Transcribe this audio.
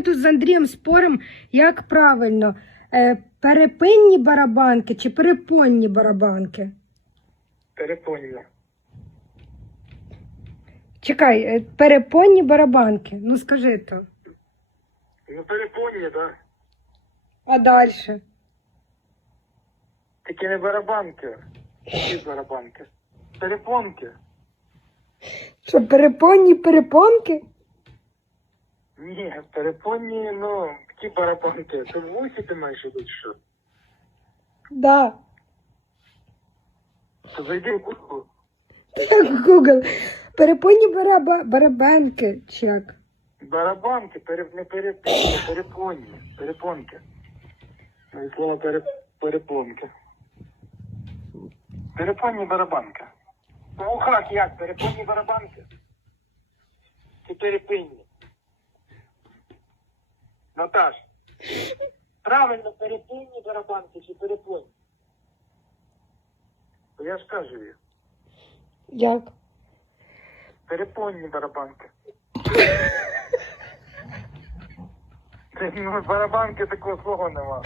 ми тут з Андрієм споримо, як правильно. Е, перепинні барабанки чи перепонні барабанки? Перепоння. Чекай, е, перепонні барабанки. Ну скажи то. Ну, перепоння, так. А далі? Такі не барабанки. Які барабанки? Перепонки. Що, перепонні перепонки? Ні, перепонні, ну, такі барабанки. Ти в вусі ти маєш ідуть, що? Да. То зайди в Google. Як Google. Перепонні бараба... барабанки. Чи як? Барабанки, пере, не перепонні, перепонні, перепонки. Ну, Слово пере, перепонки. Перепонні барабанки. У вухах як? Перепонні барабанки? Чи перепинні? Наташ. Правильно, перепинні барабанки чи перепонні? Я ж кажу їх. Як? Перепонні барабанки. Це, ну, барабанки такого слова нема.